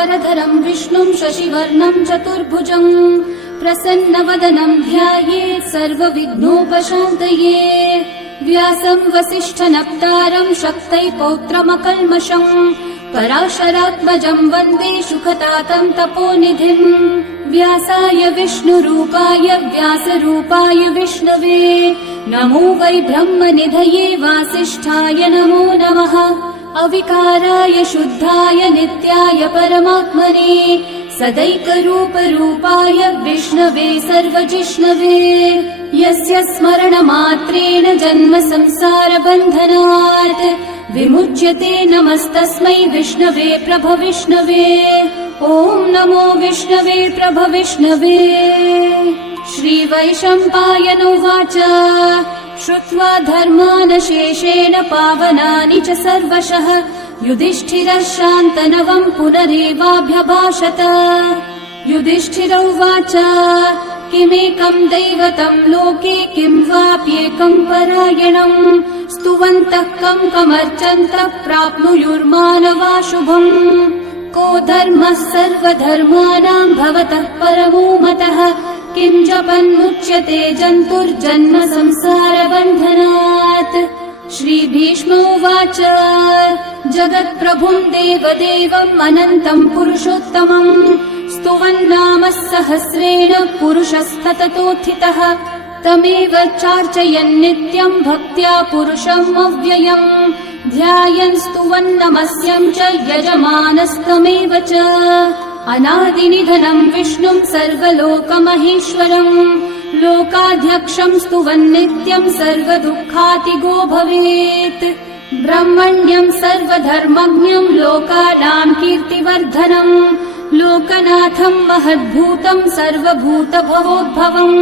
शुक्लाम्बरधरं विष्णुं शशिवर्णं चतुर्भुजं प्रसन्नवदनं ध्यायेत् सर्वविघ्नोपशान्तये। व्यासं वसिष्ठनप्तारं शक्तै पौत्रमकल्मषं पराशरात्मजं वन्दे सुखतातं तपोनिधिं। व्यासाय विष्णुरूपाय व्यासरूपाय विष्णवे नमो वै ब्रह्मनिधये वासिष्ठाय नमो नमः। अविकाराय शुद्धाय नित्याय परमात्मने सदैकरूपरूपाय विष्णवे सर्वजिष्णवे। यस्य स्मरणमात्रेण जन्म संसारबन्धनात् विमुच्यते नमस्तस्मै विष्णवे प्रभविष्णवे। ॐ नमो विष्णवे प्रभविष्णवे। श्रीवैशम्पायन उवाच श्रुत्वा धर्मानशेषेण पावनानि च सर्वशः युधिष्ठिरः शान्तनवं पुनरेवाभ्यभाषत। युधिष्ठिर उवाच किमेकं दैवतं लोके किं वाप्येकं परायणं स्तुवन्तः कमर्चन्तः प्राप्नुयुर्मानवा शुभम्। को धर्मः सर्वधर्माणां भवतः परमो मतः किं जपन्मुच्यते जन्तुर्जन्म संसारबन्धनात्। श्रीभीष्म उवाच जगत्प्रभुं देवदेवम् अनन्तं पुरुषोत्तमम् स्तुवन्नामः सहस्रेण पुरुषस्तततोत्थितः तमेव चार्चयन् नित्यं भक्त्या पुरुषम् अव्ययम् ध्यायन् स्तुवन्नमस्यं च यजमानस्तमेव च। अनादिनिधनं विष्णुं सर्वलोकमहेश्वरम् लोकाध्यक्षं स्तुवन्नित्यं सर्वदुःखातिगो भवेत्। ब्रह्मण्यं सर्वधर्मज्ञं लोकानां कीर्तिवर्धनम् लोकनाथं महद्भूतं सर्वभूतभवोद्भवम्।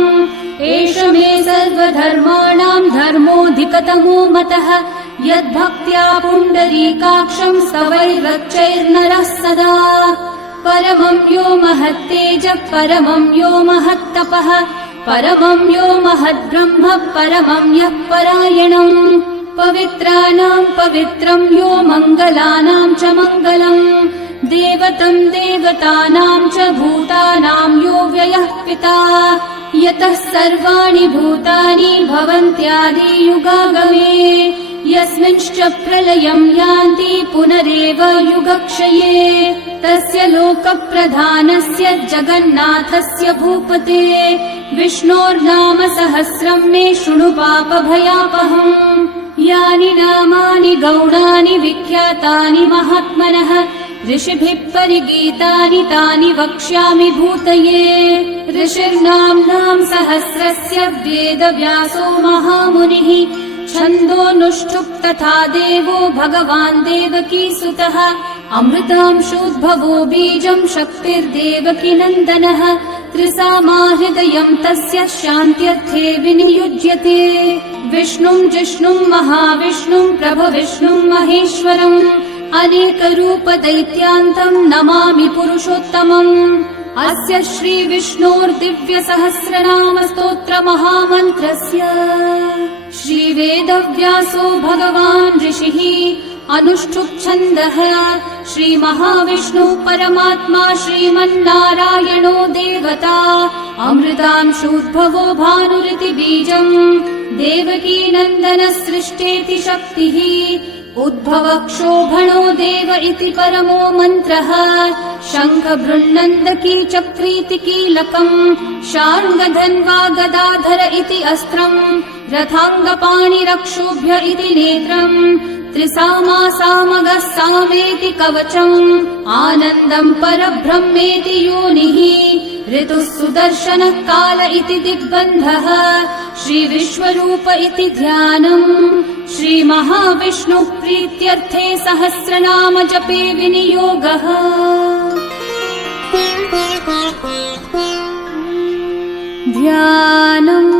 एष मे सर्वधर्माणां धर्मोऽधिकतमो मतः यद्भक्त्या पुण्डरीकाक्षं स्तवैर्रक्षैर्नरः सदा। परमं यो महत्तेजः परमं यो महत्तपः परमं यो महद्ब्रह्म परमं यः परायणम्। पवित्राणां पवित्रं यो मङ्गलानां च मङ्गलम् देवतं देवतानां च भूतानां यो व्ययः पिता यतः सर्वाणि भूतानि भवन्त्यादियुगागमे यस्मिंश्च प्रलयं यान्ति पुनरेव युगक्षये तस्य लोकप्रधानस्य जगन्नाथस्य भूपते विष्णोर्नाम सहस्रं मे शृणु पापभयापहम्। यानि नामानि गौणानि विख्यातानि महात्मनः ऋषिभिः परिगीतानि तानि वक्ष्यामि भूतये। ऋषिर्नाम्नां सहस्रस्य वेदव्यासो महामुनिः छन्दोऽनुष्ठुप् तथा देवो भगवान् देवकीसुतः अमृतांशोद्भवो बीजं शक्तिर्देवकी नन्दनः त्रिसामाहृदयं तस्य शान्त्यर्थे विनियुज्यते। विष्णुं जिष्णुं महाविष्णुं प्रभविष्णुं महेश्वरम् अनेकरूपदैत्यान्तं नमामि पुरुषोत्तमम्। अस्य श्रीविष्णोर्दिव्यसहस्रनाम स्तोत्रमहामन्त्रस्य श्रीवेदव्यासो भगवान् ऋषिः अनुष्ठुप्-छन्दः श्रीमहाविष्णुः परमात्मा श्रीमन्नारायणो देवता अमृतांशोद्भवो भानुरिति बीजम् देवकी नन्दनः सृष्टेति शक्तिः उद्भवः क्षोभणो देव इति परमो मन्त्रः शङ्ख बृन्नन्दकी चक्रीति कीलकम् शार्ङ्गधन्वा गदाधर इति अस्त्रम् रथाङ्गपाणिरक्षोभ्य इति नेत्रम् त्रिसामा सामगः सामेति कवचम् आनन्दम् परब्रह्मेति योनिः ऋतुः सुदर्शनः काल इति दिग्बन्धः श्रीविश्वरूप इति ध्यानम् श्रीमहाविष्णुः प्रीत्यर्थे सहस्रनाम जपे विनियोगः। ध्यानम्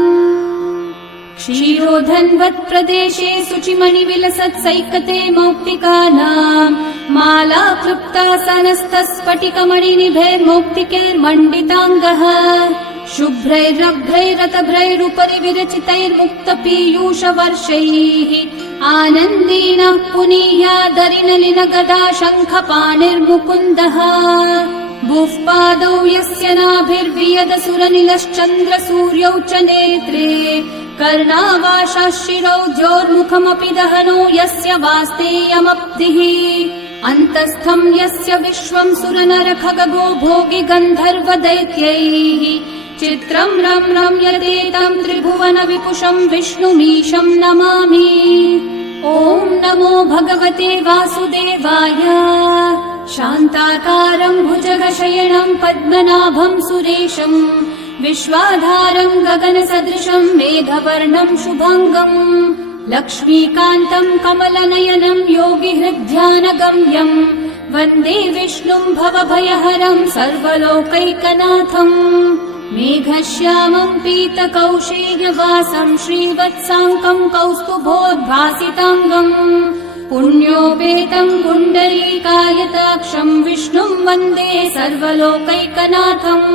क्षीरोधन्वत्प्रदेशे शुचिमणिविलसत्सैकते मौक्तिकानाम् माला क्लृप्तासनस्तस्फटिकमणिनिभैर्मौक्तिकैर्मण्डिताङ्गः शुभ्रैरभ्रैरतभ्रैरुपरि विरचितैर्मुक्तपीयूषवर्षैः आनन्देन पुनीयादरिनलिन गदा शङ्खपाणिर्मुकुन्दः भुः पादौ यस्य नाभिर्वियदसुरनिलश्चन्द्रसूर्यौ च नेत्रे कर्णावाशाः शिरौ द्योर्मुखमपि दहनो यस्य वास्तेयमब्धिः अन्तस्थं यस्य विश्वं सुरनरखगो भोगि गन्धर्वदैत्यैः चित्रं रम्यते तं त्रिभुवन विपुषं विष्णुमीशं नमामि। ॐ नमो भगवते वासुदेवाय। शान्ताकारं भुजगशयनं पद्मनाभं सुरेशं विश्वाधारं गगनसदृशं मेघवर्णं शुभाङ्गं लक्ष्मीकान्तं कमलनयनं योगिहृद्ध्यानगम्यं वन्दे विष्णुं भवभयहरं सर्वलोकैकनाथम् मेघश्यामं पीतकौशेयवासं श्रीवत्साङ्कं कौस्तुभोद्भासिताङ्गम् पुण्योपेतं पुण्डरीकायताक्षं विष्णुं वन्दे सर्वलोकैकनाथम्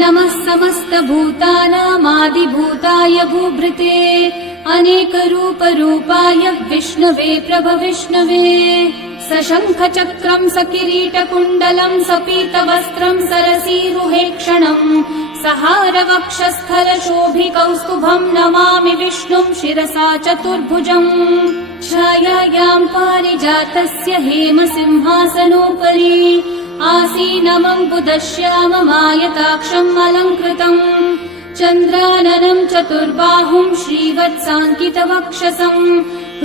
नमः समस्तभूतानामादिभूताय भूभृते अनेकरूपरूपाय विष्णवे प्रभविष्णवे सशङ्खचक्रं सकिरीटकुण्डलं सपीतवस्त्रं सरसीरुहेक्षणं सहारवक्षस्थलशोभिकौस्तुभं नमामि विष्णुं शिरसा चतुर्भुजम् छायायां पारिजातस्य हेमसिंहासनोपरि आसीनमम्बुदश्याममायताक्षम् अलङ्कृतम् चन्द्राननं चतुर्बाहुं श्रीवत्साङ्कितवक्षसं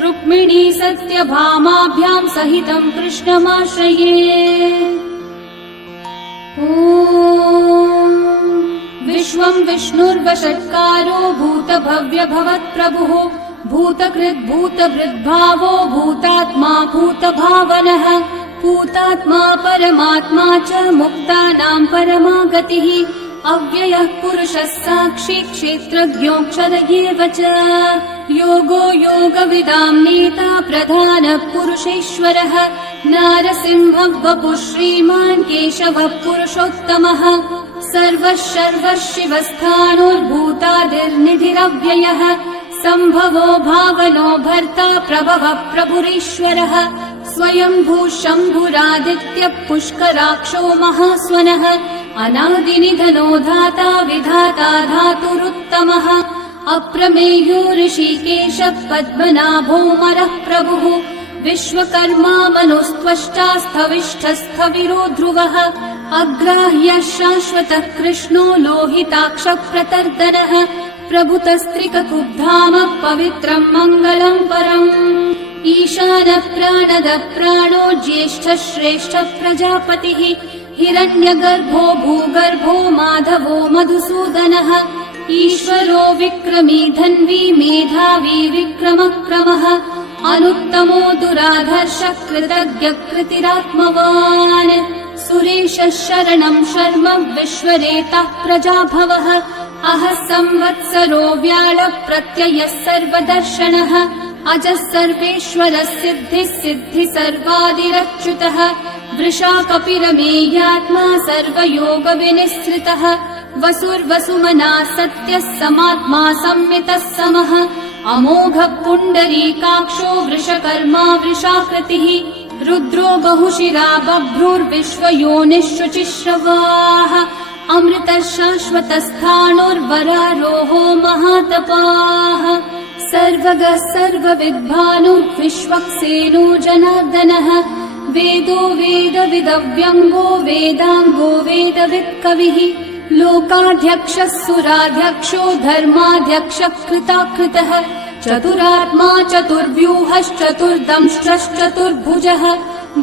रुक्मिणी सत्यभामाभ्यां सहितं कृष्णमाश्रये। ॐ विश्वं विष्णुर्वषट्कारो भूतभव्यभवत्प्रभुः भूतकृद्भूतभृद्भावो भूतात्मा भूतभावनः भूतात्मा परमात्मा च मुक्तानां परमा गतिः अव्ययः पुरुषः साक्षी क्षेत्रज्ञोऽक्षर एव च योगो योगविदां नेता प्रधानः पुरुषेश्वरः नारसिंहः वपुः श्रीमान् केशवः पुरुषोत्तमः सर्वः शर्वः शिवस्थाणोर्भूतादिर्निधिरव्ययः सम्भवो भावनो भर्ता प्रभवः प्रभुरीश्वरः स्वयंभू शम्भुरादित्यः पुष्कराक्षो महास्वनः अनादिनिधनो धाता विधाता धातुरुत्तमः अप्रमेयो ऋषिकेशः पद्मनाभोऽमरः प्रभुः विश्वकर्मा मनुस्त्वष्टा स्थविष्ठस्थविरो ध्रुवः अग्राह्यः शाश्वतः कृष्णो लोहिताक्षः प्रतर्दनः प्रभुतस्त्रिककुब्धामः पवित्रं मङ्गलं परम् ईशानः प्राणदः प्राणो ज्येष्ठः श्रेष्ठः प्रजापतिः हिरण्यगर्भो भूगर्भो माधवो मधुसूदनः ईश्वरो विक्रमी धन्वी मेधावी विक्रमक्रमः अनुत्तमो दुराधर्षः कृतज्ञः कृतिरात्मवान् सुरेशः शरणं शर्म विश्वरेतः प्रजाभवः अहः संवत्सरो व्याळः प्रत्ययः सर्वदर्शनः अजः सर्वेश्वरः सिद्धिः सिद्धिः सर्वादिरच्युतः वृषा कपिरमेयात्मा सर्वयोगविनिःसृतः वसुर्वसुमनः सत्यः समात्मा संमितः समः अमोघः पुण्डरीकाक्षो वृषकर्मा वृषाकृतिः रुद्रो बहुशिरा बभ्रुर्विश्वयोनिःशुचिश्रवाः अमृतः शाश्वतस्थाणोर्वरारोहो महातपाः सर्वगः सर्वविद्भानुर्विश्वक्सेनो जनार्दनः वेदो वेदविदव्यङ्गो वेदाङ्गो वेदवित्कविः लोकाध्यक्षः सुराध्यक्षो धर्माध्यक्षः कृताकृतः चतुरात्मा चतुर्व्यूहश्चतुर्दंष्ट्रश्चतुर्भुजः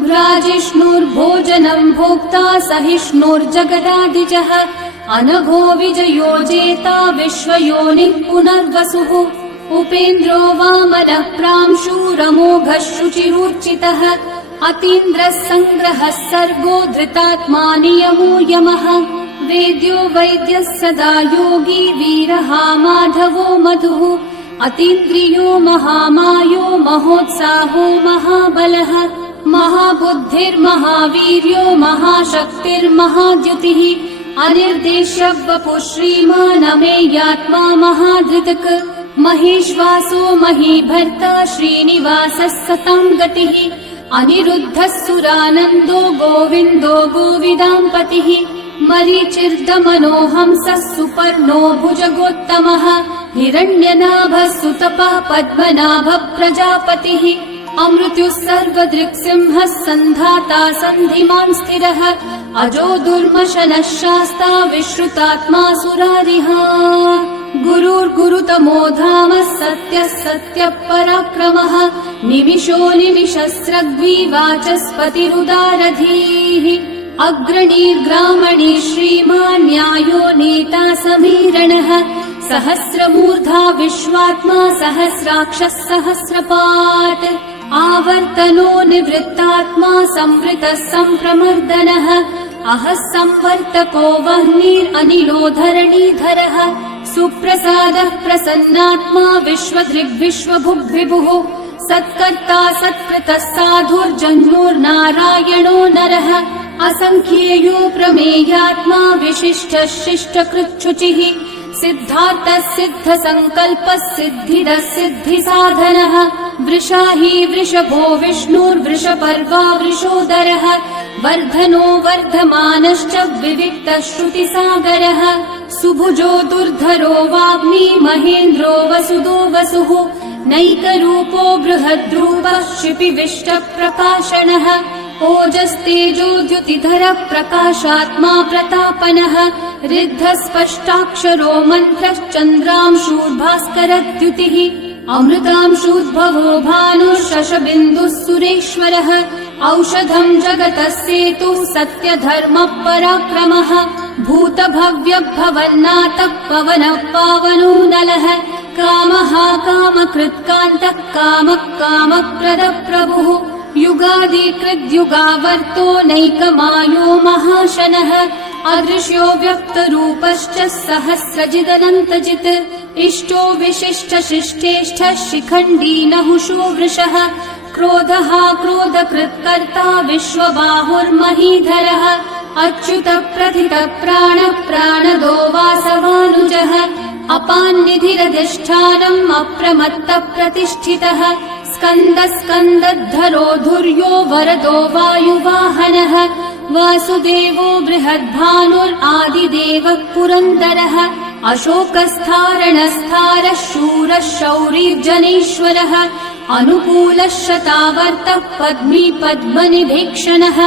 भ्राजिष्णुर्भोजनं भोक्ता सहिष्णुर्जगदादिजः अनघो विजयो जेता विश्वयोनिः पुनर्वसुः उपेन्द्रो वामनः प्रांशुरमोघः शुचिरूर्चितः अतीन्द्रः सङ्ग्रहः सर्गो धृतात्मा नियमो यमः वेद्यो वैद्यः सदा योगी वीरः माधवो मधुः अतीन्द्रियो महामायो महोत्साहो महाबलः महाबुद्धिर्महावीर्यो महाशक्तिर्महाद्युतिः अनिर्देश्य वपुः श्रीमान् अमेयात्मा महाधृतक् महेश्वासो महीभर्ता श्रीनिवासः सतां गतिः अनिरुद्धः सुरानन्दो गोविन्दो गोविदाम्पतिः मरीचिर्दमनोहंसः सुपर्णो भुजगोत्तमः हिरण्यनाभः सुतपः पद्मनाभः प्रजापतिः अमृत्युः सर्वदृक्सिंहः सन्धाता सन्धिमान् स्थिरः अजो दुर्मशनः शास्ता विश्रुतात्मा सुरारिः गुरुर्गुरुतमो धामः सत्यः सत्यः पराक्रमः निमिषो निमिषस्रग्वी वाचस्पतिरुदारधीः अग्रणीर्ग्रामणी श्रीमान् न्यायो नेता समीरणः सहस्रमूर्धा विश्वात्मा सहस्राक्षः सहस्रपात् आवर्तनो निवृत्तात्मा संवृतः सम्प्रमर्दनः अहः संवर्तको वह्निरनिलो धरणीधरः सुप्रसादः प्रसन्नात्मा विश्वदृग्विश्वभुग्विभुः सत्कर्ता सत्कृतः साधुर्जह्नुर्नारायणो नरः असंख्येयो प्रमेयात्मा विशिष्टः शिष्टकृच्छुचिः सिद्धार्थः सिद्धसङ्कल्पः सिद्धिदः सिद्धिसाधनः वृषाही वृषभो विष्णुर्वृषपर्वा वृषोदरः वर्धनो वर्धमानश्च विविक्तः श्रुतिसागरः सुभुजो दुर्धरो वाग्मी महेन्द्रो वसुदो वसुः नैकरूपो बृहद्रूपः क्षिपिविष्टप्रकाशनः ओजस्तेजोद्युतिधरः प्रकाशात्मा प्रतापनः रिद्धस्पष्टाक्षरो मन्त्रश्चन्द्रांशूर्भास्करद्युतिः अमृतांशूद्भवो भानुः शशबिन्दुः सुरेश्वरः औषधम् जगतः सेतुः सत्यधर्मः पराक्रमः भूतभव्यभवन्नाथः पवनः पावनो नलः कामः कामकृत्कान्तः कामः कामप्रदः प्रभुः युगादिकृद्युगावर्तो नैकमायो महाशनः अदृश्यो व्यक्तरूपश्च सहस्रजिदनन्तजित् इष्टो विशिष्टशिष्टेष्ठः शिखण्डी नहुषो वृषः क्रोधः क्रोधकृत्कर्ता विश्वबाहुर्महीधरः अच्युतः प्रथितः प्राणः प्राणदो वासवानुजः अपान्निधिरधिष्ठानम् अप्रमत्तः प्रतिष्ठितः स्कन्दस्कन्दद्धरो धुर्यो वरदो वायुवाहनः वासुदेवो बृहद्भानुरादिदेवः पुरन्दरः अशोकस्थारणस्थारः शूरः शौरिर्जनेश्वरः अनुकूलः शतावर्तः पद्मी पद्मनिभीक्षणः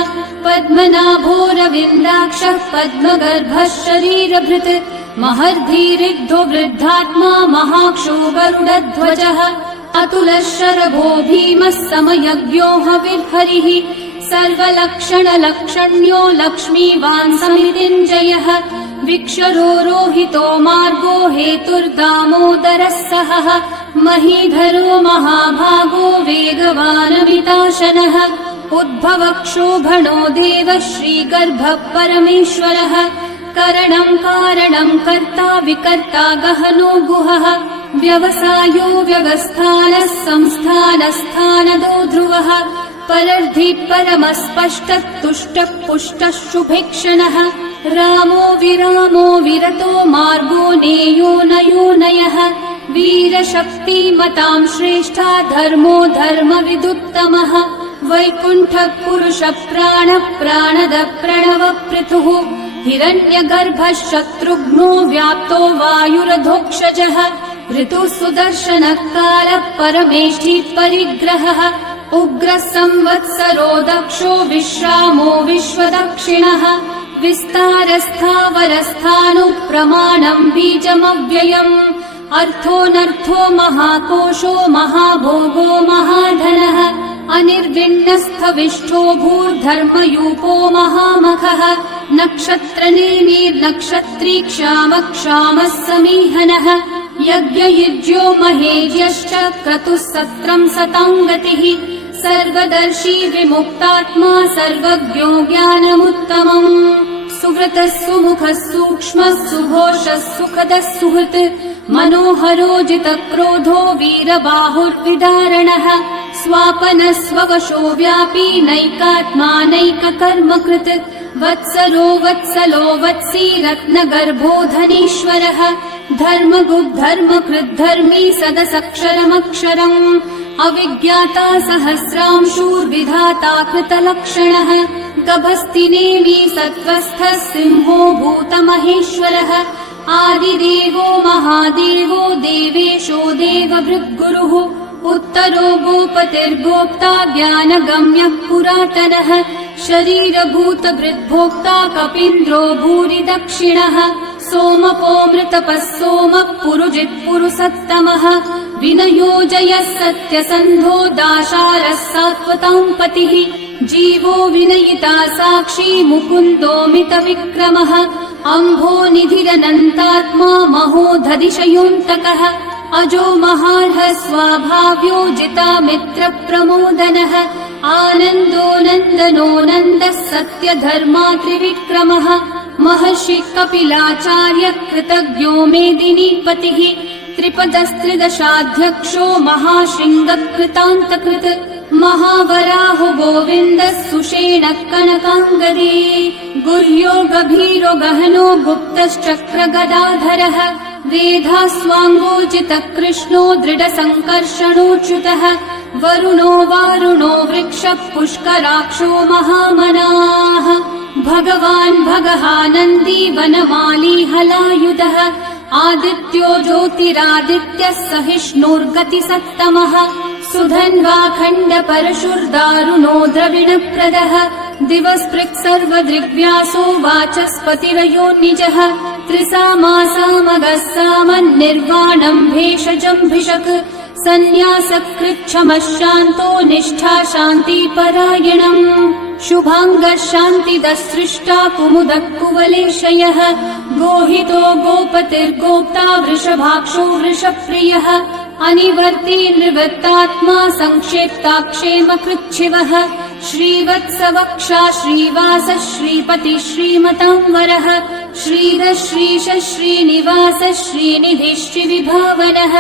पद्मनाभोरविन्दाक्षः पद्मगर्भः शरीरभृत् महर्धिरिग्धो वृद्धात्मा महाक्षो गरुडध्वजः अतुलः शरभो भीमः समयज्ञो हविर्हरिः सर्वलक्षणलक्षण्यो लक्ष्मीवान् समितिञ्जयः विक्षरो रोहितो मार्गो हेतुर्दामोदरः सहः महीधरो महाभागो वेगवानमिताशनः उद्भवक्षोभणो देवः श्रीगर्भः परमेश्वरः करणं कारणं कर्ता विकर्ता गहनो गुहः व्यवसायो व्यवस्थानः संस्थानस्थानदो ध्रुवः परर्धि परमस्पष्टः तुष्टः पुष्टः शुभेक्षणः रामो विरामो विरतो मार्गो नेयो नयो नयः वीरशक्तिमतां श्रेष्ठा धर्मो धर्मविदुत्तमः वैकुण्ठः पुरुषः प्राणः प्राणदः प्रणवः पृथुः हिरण्यगर्भः शत्रुघ्नो व्याप्तो वायुरधोक्षजः ऋतुः सुदर्शनः कालः परमेष्ठी परिग्रहः उग्रः संवत्सरो दक्षो विश्रामो विश्वदक्षिणः विस्तारस्थावरस्थाणुः प्रमाणम् बीजमव्ययम् अर्थोऽनर्थो महाकोशो महाभोगो महाधनः अनिर्विण्णस्थविष्ठो भूर्धर्मयूपो महामखः नक्षत्रनेमिर्नक्षत्री क्षामः समीहनः यज्ञयुज्यो महेज्यश्च क्रतुः सत्रम् सताङ्गतिः सर्वदर्शी विमुक्तात्मा सर्वज्ञो ज्ञानमुत्तमम् सुव्रतः सुमुखः सूक्ष्मः सुघोषः सुखदः सुहृत् मनोहरो जितक्रोधो वीरबाहुर्विदारणः स्वापनः स्ववशो व्यापी नैकात्मा नैककर्मकृत् वत्सरो वत्सलो वत्सी रत्नगर्भो धनीश्वरः धर्मकृद्धर्मी सदसक्षरमक्षरम् अविज्ञाता सहस्रांशूर्विधाता कृतलक्षणः गभस्तिनेमि सत्त्वस्थः सिंहो भूतमहेश्वरः आदिदेवो महादेवो देवेशो देवभृद्गुरुः उत्तरो गोपतिर्गोप्ता ज्ञानगम्यः पुरातनः शरीरभूतभृद्भोक्ता कपीन्द्रो भूरि दक्षिणः सोमपो मृतपः सोमः पुरुजित्पुरुसत्तमः विनयोजयः सत्यसन्धो दाशारः सात्वतां पतिः जीवो विनयिता साक्षी मुकुन्दोमितविक्रमः अम्भो निधिरनन्तात्मा महोदधिशयोऽन्तकः अजो महार्हः स्वाभाव्यो जितामित्रप्रमोदनः आनन्दो नन्दनो नन्दः सत्यधर्मा त्रिविक्रमः महर्षि कपिलाचार्य कृतज्ञो मेदिनीपतिः त्रिपदस्त्रिदशाध्यक्षो महाशृङ्गकृतान्तकृत् महावराहो गोविन्दः सुषेणः कनकाङ्गदी गुह्यो गभीरो गहनो गुप्तश्चक्रगदाधरः वेधास्वाङ्गोजितः कृष्णो दृढसङ्कर्षणोच्युतः वरुणो वारुणो वृक्षः पुष्कराक्षो महामनाः भगवान् भगहानन्दी वनमाली हलायुधः आदित्यो ज्योतिरादित्यः सहिष्णुर्गतिसत्तमः सुधन्वाखण्ड परशुर्दारुणो द्रविणप्रदः दिवस्पृक् सर्वदृग्व्यासो वाचस्पतिरयो निजः त्रिसामासामगः सामन्निर्वाणम् भेषजम्भिषक् सन्न्यासकृच्छमः शान्तो निष्ठा शान्तिपरायणम् शुभाङ्गः शान्तिदः सृष्टा कुमुदः कुवलेशयः गोहितो गोपतिर्गोप्ता वृषभाक्षो वृषप्रियः अनिवर्ती निवृत्तात्मा संक्षेप्ताक्षेमकृच्छिवः श्रीवत्सवक्षा श्रीवासः श्रीपतिः श्रीमतांवरः श्रीधः श्रीशः श्रीनिवासः श्रीनिधिः श्रीविभावनः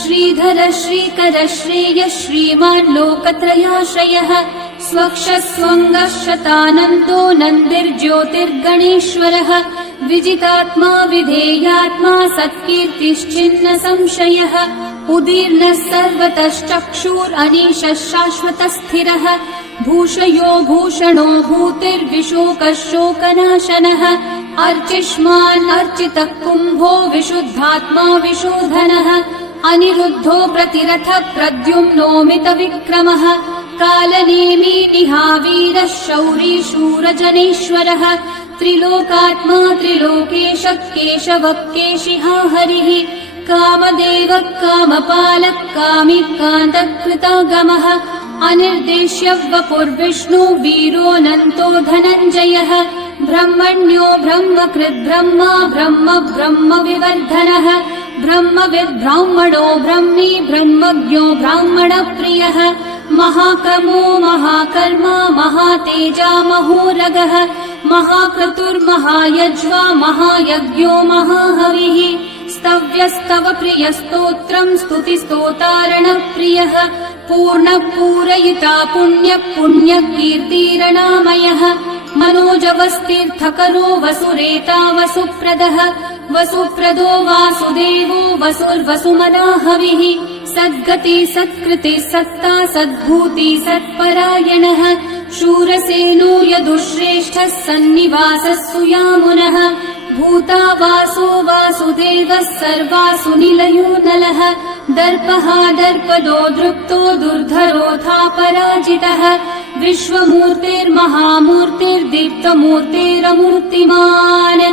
श्रीधरः श्रीकरः श्रेयः श्रीमान् लोकत्रयाश्रयः स्वक्षः स्वङ्गः शतानन्दो नन्दिर्ज्योतिर्गणेश्वरः विजितात्मा विधेयात्मा सत्कीर्तिश्चिन्न संशयः उदीर्णः सर्वतश्चक्षुरनीशः शाश्वतः स्थिरः भूषयो भूषणो भूतिर्विशोकः शोकनाशनः अर्चिष्मान् अर्चितः कुम्भो विशुद्धात्मा विशोधनः अनिरुद्धो प्रतिरथः प्रद्युम्नोमितविक्रमः कालनेमी निहावीरः शौरी शूरजनेश्वरः त्रिलोकात्मा त्रिलोकेशः केशवः केशिहा हरिः कामदेवः कामपालः कामी कान्तः कृतागमः अनिर्देश्य वपुर्विष्णु वीरोऽनन्तो धनञ्जयः ब्रह्मण्यो ब्रह्मकृद् ब्रह्मा ब्रह्म ब्रह्म विवर्धनः ब्रह्मविद् ब्राह्मणो ब्रह्मी ब्रह्मज्ञो ब्राह्मणप्रियः महाकर्मो महाकर्मा महातेजा महोरगः महाक्रतुर्महायज्वा महायज्ञो महाहविः स्तव्यस्तव प्रियस्तोत्रम् स्तुतिस्तोतारणप्रियः पूर्णः पूरयिता पुण्यः पुण्यकीर्तिरणामयः मनोजवस्तीर्थकरो वसुरेता वसुप्रदः वसुप्रदो वासुदेवो वसुर्वसुमनाहविः सद्गति सत्कृति सत्ता सद्भूति सत्परायणः शूरसेनो यदुश्रेष्ठः सन्निवासः सुयामुनः भूता वासो वासुदेवः सर्वासु निलयो नलः दर्पः दर्पदो दृप्तो दुर्धरोऽथा पराजितः विश्वमूर्तिर्महामूर्तिर्दीप्तमूर्तिरमूर्तिमान्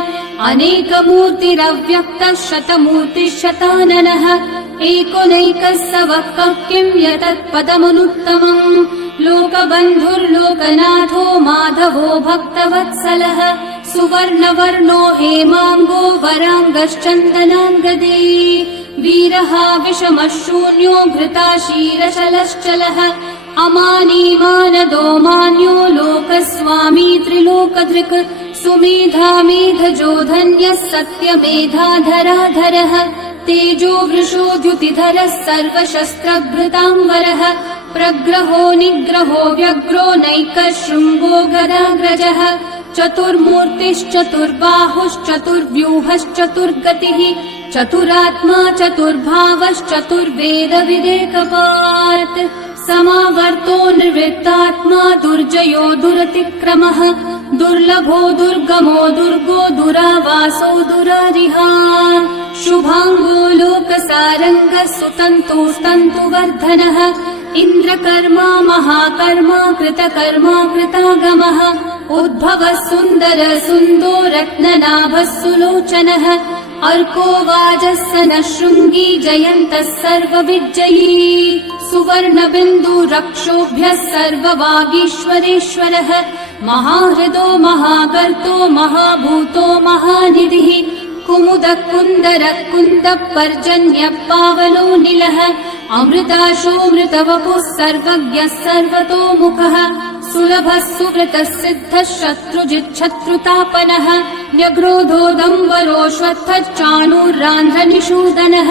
अनेकमूर्तिरव्यक्तः शतमूर्तिः शताननः एकोनैकः स वः किं यतत्पदमनुत्तमम् लोकबन्धुर्लोकनाथो माधवो भक्तवत्सलः सुवर्णवर्णो हेमाङ्गो वराङ्गश्चन्दनाङ्गदे वीरः विषमः शून्यो घृताशीरशलश्चलः अमानी मानदो मान्यो लोकस्वामी त्रिलोकधृक् सुमेधा मेधजो धन्यः सत्यमेधाधराधरः तेजो वृषो द्युतिधरः सर्वशस्त्रभृताम्बरः प्रग्रहो निग्रहो व्यग्रो नैकः शृङ्गो गदाग्रजः चतुर्मूर्तिश्चतुर्बाहुश्चतुर्व्यूहश्चतुर्गतिः चतुरात्मा चतुर्भावश्चतुर्वेदविदेकपात् समावर्तो निर्वृत्तात्मा दुर्जयो दुरतिक्रमः दुर्लभो दुर्गमो दुर्गो दुरावासो दुरारिहा शुभाङ्गो लोकसारङ्गः सुतन्तुस्तन्तुवर्धनः इन्द्रकर्मा महाकर्मा कृतकर्मा कृतागमः उद्भवः सुन्दर सुन्दो रत्ननाभः सुलोचनः अर्को वाजः नः शृङ्गी जयन्तः सर्वविजयी सुवर्णबिन्दु रक्षोभ्यः सर्ववागीश्वरेश्वरः महाहृदो महागर्तो महाभूतो महानिधिः कुमुदः कुन्दरः कुन्दः पर्जन्यः पावलो निलः अमृताशोऽमृतवपुः सर्वज्ञः सर्वतोमुखः सुलभः सुव्रतः सिद्धः शत्रुजिच्छत्रुतापनः न्यग्रोधोदम्बरोऽश्वत्थः चाणूरान्ध्रनिषूदनः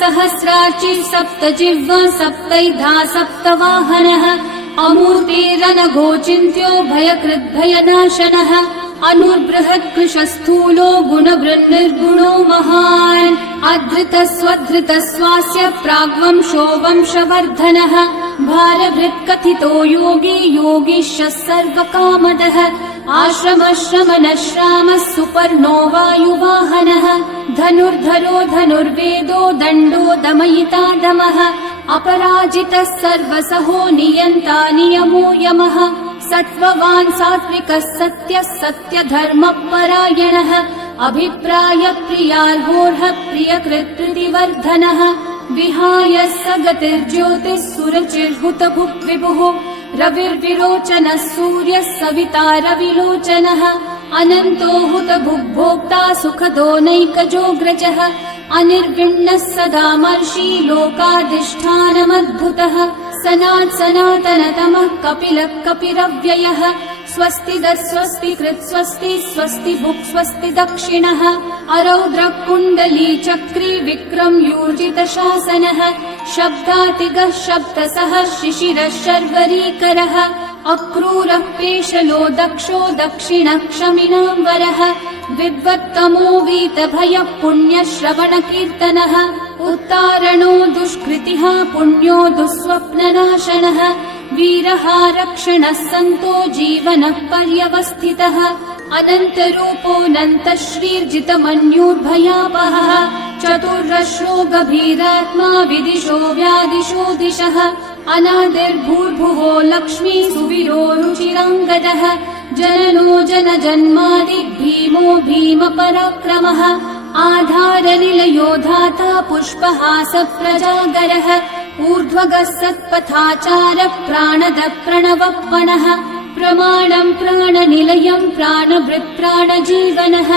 सहस्रार्ची सप्तजिह्वा सप्तैधा सप्तवाहनः अमूर्तिरनघोचिन्त्यो भयकृद्भयनाशनः अनुर्बृहत्कृशस्थूलो गुणवृन्निर्गुणो महान् अधृतस्वधृतस्वास्य प्राग्वंशो वंशवर्धनः भारभृत्कथितो योगी योगीशः सर्वकामदः आश्रमश्रमनश्रामः सुपर्णो वायुवाहनः धनुर्धरो धनुर्वेदो दण्डो दमयिता दमः अपराजितः सर्वसहो नियन्ता नियमो यमः सत्त्ववान् सात्विकः सत्यः सत्यधर्मपरायणः अभिप्राय प्रियार्होर्हः प्रियकृत्कृतिवर्धनः विहाय स गतिर्ज्योतिः सुरचिर्हुतभुक् विभुः रविर्विरोचनः सूर्यः सविता रविलोचनः अनन्तो हुतभुग्भोक्ता सुखदो नैकजोऽग्रजः अनिर्विण्णः सदा मर्षि लोकाधिष्ठानमद्भुतः सनात् सनातनतमः कपिलः कपिरव्ययः स्वस्तिदः स्वस्तिकृत् स्वस्ति स्वस्ति भुक् स्वस्ति दक्षिणः अरौद्रः कुण्डली चक्री विक्रम यूर्जितशासनः शब्दातिगः शब्दसः शिशिरः शर्वरीकरः अक्रूरः पेशलो दक्षो दक्षिणः क्षमिनाम्बरः विद्वत्तमो वीतभयः पुण्यश्रवणकीर्तनः उत्तारणो दुष्कृतिः पुण्यो दुःस्वप्ननाशनः वीरः रक्षणः सन्तो जीवनः पर्यवस्थितः अनन्तरूपोऽनन्तः श्रीर्जितमन्युर्भयापहः चतुर्रश्रो गभीरात्मा विदिशो व्यादिशो दिशः अनादिर्भूर्भुवो लक्ष्मी सुवीरो रुचिराङ्गदः जननो जनजन्मादि भीमो भीमपराक्रमः आधारनिलयो धाता पुष्पहास प्रजागरः ऊर्ध्वगः सत्पथाचारः प्राणदः प्रणवप्पणः प्रमाणम् प्राणनिलयम् प्राणभृत् प्राणजीवनः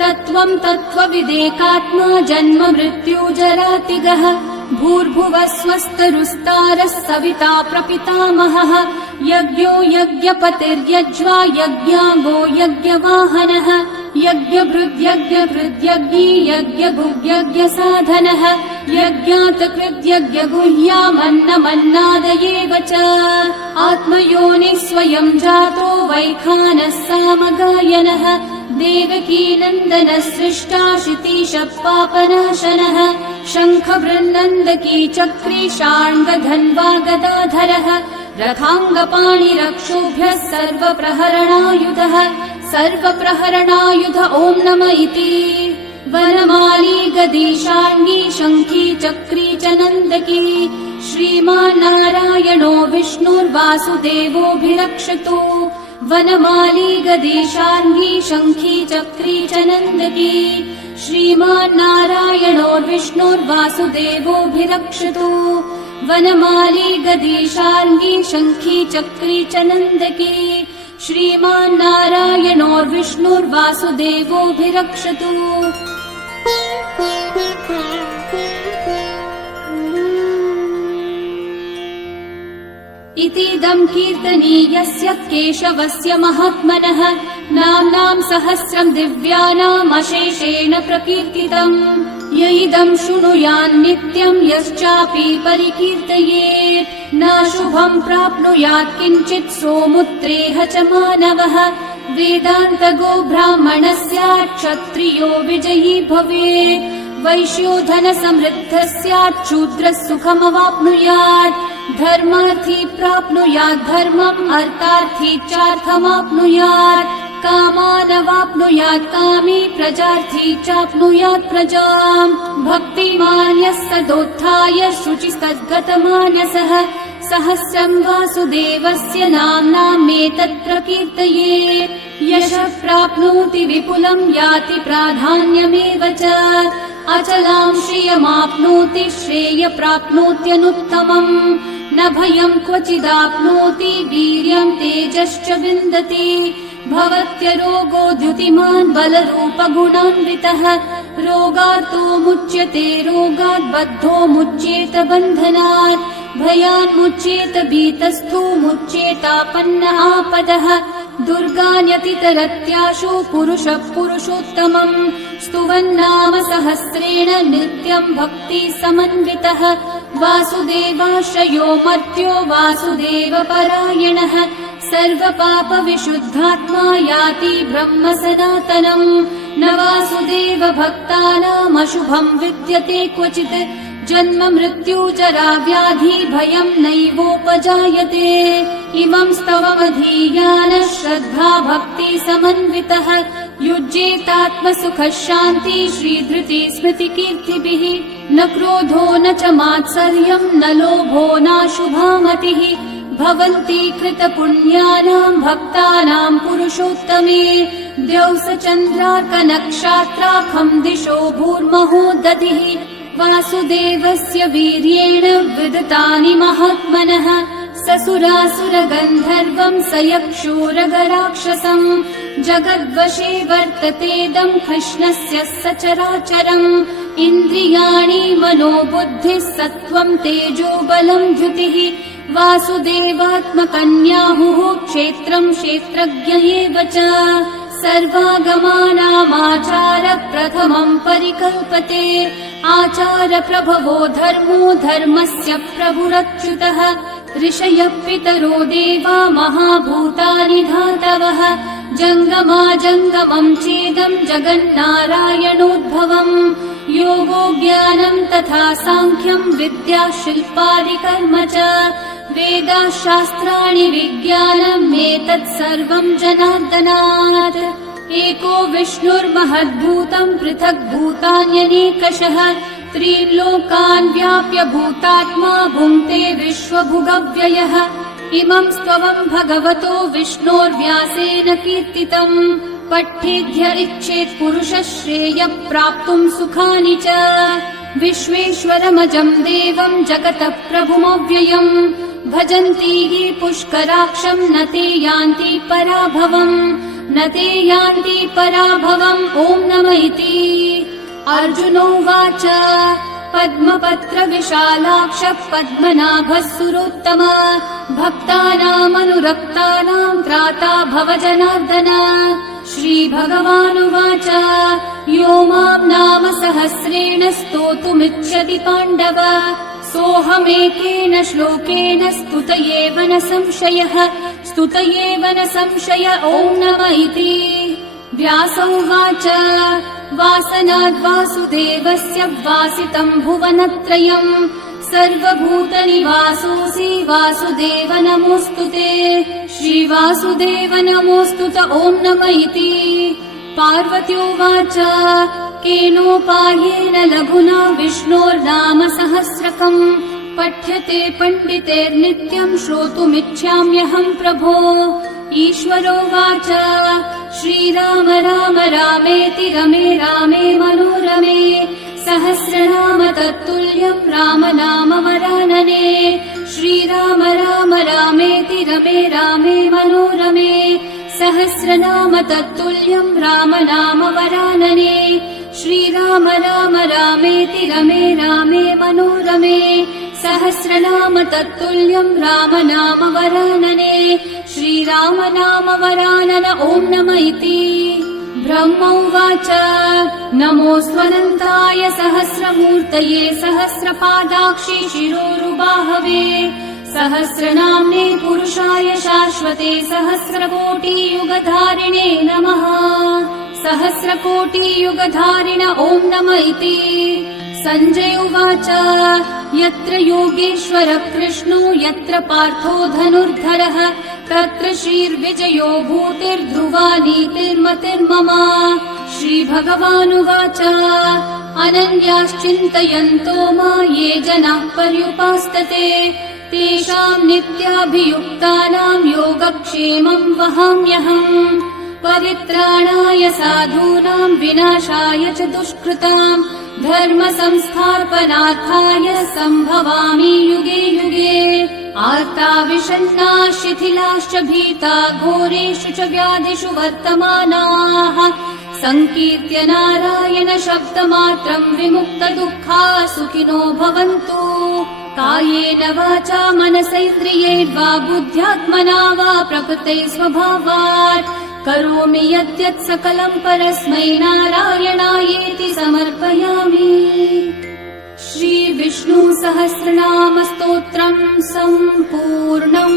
तत्त्वम् तत्त्वविदेकात्मा जन्म मृत्युजरातिगः भूर्भुवः स्वस्तरुस्तारः सविता प्रपितामहः यज्ञो यज्ञपतिर्यज्वा यज्ञाङ्गो यज्ञवाहनः यज्ञभृद्यज्ञकृद्यज्ञी यज्ञभुग्यज्ञसाधनः यज्ञातकृद्यज्ञगुह्यामन्नमन्नादयेव च आत्मयोनिः स्वयं जातो वैखानः सामगायनः देवकीनन्दनः सृष्टा शितीशः पापनाशनः शङ्खवृन्नन्दकी चक्री शाण्डधन्वा गदाधरः रथाङ्गपाणिरक्षोभ्यः सर्वप्रहरणायुधः सर्वप्रहरणायुध ॐ नम इति वनमाली गदीशाङ्गी शङ्खी चक्री च नन्दकी श्रीमान्नारायणो विष्णुर्वासुदेवोऽभिरक्षतु वनमाली गदीशाङ्गी शङ्खी चक्री च नन्दकी श्रीमान्नारायणो विष्णुर्वासुदेवोऽभिरक्षतु वनमाली गदीशाङ्गी शङ्खी चक्री च नन्दकी श्रीमान्नारायणो विष्णुर्वासुदेवोऽभिरक्षतु इतीदं कीर्तनीयस्य केशवस्य महात्मनः नाम्नां सहस्रं दिव्यानामशेषेण प्रकीर्तितम् य इदं शृणुयान् नित्यं यश्चापि परिकीर्तयेत् नाशुभं प्राप्नुयात् किञ्चित् सोमुत्रेह च मानवः वेदान्तगो ब्राह्मणः स्यात् क्षत्रियो विजयी भवेत् वैश्योधन समृद्धः स्यात् शूद्रः सुखमवाप्नुयात् धर्मार्थी प्राप्नुयात् धर्मम् अर्थार्थी चार्थमाप्नुयात् कामानवाप्नुयात् कामी प्रजार्थी चाप्नुयात् प्रजाम् भक्तिमान् यः सदोत्थाय शुचिस्तद्गतमानसः सहस्रम् वासुदेवस्य नाम्नामेतत् प्रकीर्तये यशः प्राप्नोति विपुलम् याति प्राधान्यमेव च अचलां श्रियमाप्नोति श्रेय प्राप्नोत्यनुत्तमम् न भयम् क्वचिदाप्नोति वीर्यम् तेजश्च विन्दति भवत्यरोगो द्युतिमान् बलरूपगुणान्वितः रोगार्तो मुच्यते रोगात् बद्धो मुच्येत बन्धनात् भयान् मुच्येत भीतस्थो मुच्येतापन्न आपदः दुर्गान्यतितरत्याशु पुरुषः पुरुषोत्तमम् स्तुवन्नाम सहस्रेण नित्यम् भक्ति समन्वितः वासुदेवाश्रयो मर्त्यो वासुदेवपरायणः सर्वपापविशुद्धात्मा याति ब्रह्म सनातनम् न वासुदेव भक्तानामशुभम् विद्यते क्वचित् जन्म मृत्यु जरा व्याधि भयम् नैवोपजायते इमम् स्तवमधीयानः श्रद्धा भक्ति समन्वितः युज्येतात्मसुखः शान्ति श्रीधृति स्मृति कीर्तिभिः न क्रोधो न च मात्सर्यम् न लोभो नाशुभामतिः भवन्ति कृतपुण्यानाम् भक्तानाम् पुरुषोत्तमे द्यौस चन्द्रार्कनक्षत्राखम् दिशो भूर्महो दधिः वासुदेवस्य वीर्येण विदतानि महात्मनः ससुरासुरगन्धर्वम् स यक्षोरगराक्षसम् जगद्वशे वर्ततेदम् कृष्णस्य सचराचरम् इन्द्रियाणि मनोबुद्धिः सत्त्वम् तेजो बलम् द्युतिः वासुदेवात्मकन्याहुः क्षेत्रम् क्षेत्रज्ञ एव च सर्वागमानामाचार प्रथमम् परिकल्पते आचार प्रभवो धर्मो धर्मस्य प्रभुरच्युतः ऋषयः पितरो देवा महाभूतानि धातवः जङ्गमाजङ्गमम् चेदम् जगन्नारायणोद्भवम् योगो ज्ञानम् तथा साङ्ख्यम् विद्या शिल्पादिकर्म च वेदाः शास्त्राणि विज्ञानम् एतत् सर्वम् जनार्दनात् एको विष्णुर्महद्भूतम् पृथक् भूतान्यनेकशः त्रीन् लोकान् व्याप्य भूतात्मा भुङ्क्ते विश्वभुगव्ययः इमम् स्तवम् भगवतो विष्णोर्व्यासेन कीर्तितम् पठ्येद्य इच्छेत् पुरुषः श्रेयः प्राप्तुम् सुखानि च विश्वेश्वरमजम् देवम् जगतः प्रभुमव्ययम् भजन्ति हि पुष्कराक्षम् न ते यान्ति पराभवम् न ते यान्ति पराभवम् ॐ नम इति अर्जुनोवाच पद्मपत्र विशालाक्ष पद्मनाभः सुरोत्तम भक्तानामनुरक्तानाम् त्राता भव जनार्दन श्रीभगवानुवाच यो माम् नाम सहस्रेण स्तोतुमिच्छति पाण्डव सोऽहमेकेन श्लोकेन स्तुत एव न संशयः स्तुत एव न संशय ॐ नम इति व्यास उवाच वासनाद्वासुदेवस्य वासितम् भुवनत्रयम् सर्वभूतनिवासोऽसि वासुदेव नमोऽस्तु ते श्रीवासुदेव नमोऽस्तु त ॐ नम इति पार्वत्योवाच केनोपायेन लघुना विष्णोर्नाम सहस्रकम् पठ्यते पण्डितेर्नित्यम् श्रोतुमिच्छाम्यहम् प्रभो ईश्वरोवाच श्रीराम राम रामेति रमे रामे मनोरमे सहस्रनाम तत्तुल्यम् राम नाम वरानने श्रीराम राम रामेति रमे रामे मनोरमे सहस्रनाम तत्तुल्यम् राम नाम वरानने श्रीराम राम रामेति रमे रामे मनोरमे सहस्रनाम तत्तुल्यम् राम नाम वरानने श्रीराम नाम वरानन ॐ नम इति ब्रह्म उवाच नमोऽस्त्वनन्ताय सहस्रमूर्तये सहस्रपादाक्षि शिरोरुबाहवे सहस्रनाम्ने पुरुषाय शाश्वते सहस्रकोटियुगधारिणे नमः सहस्रकोटियुगधारिण ॐ नम इति। सञ्जय उवाच यत्र योगेश्वर कृष्णो यत्र पार्थो धनुर्धरः तत्र श्रीर्विजयो भूतिर्ध्रुवा नीतिर्मतिर्मम। श्रीभगवानुवाच अनन्याश्चिन्तयन्तो मा ये जनाः पर्युपासते तेषाम् नित्याभियुक्तानाम् योगक्षेमम् वहाम्यहम्। परित्राणाय साधूनाम् विनाशाय च दुष्कृताम् धर्म संस्थापनार्थाय सम्भवामि युगे युगे। आर्ता विषण्णा शिथिलाश्च भीता घोरेषु च व्याधिषु वर्तमानाः संकीर्त्य नारायण शब्दमात्रम् विमुक्तदुःखा सुखिनो भवन्तु। कायेन वाचा मनसैन्द्रियैर्वा बुद्ध्यात्मना वा प्रकृते स्वभावात् करोमि यद्यत् सकलम् परस्मै नारायणायेति समर्पयामि। श्री विष्णु सहस्रनाम स्तोत्रम् सम्पूर्णम्।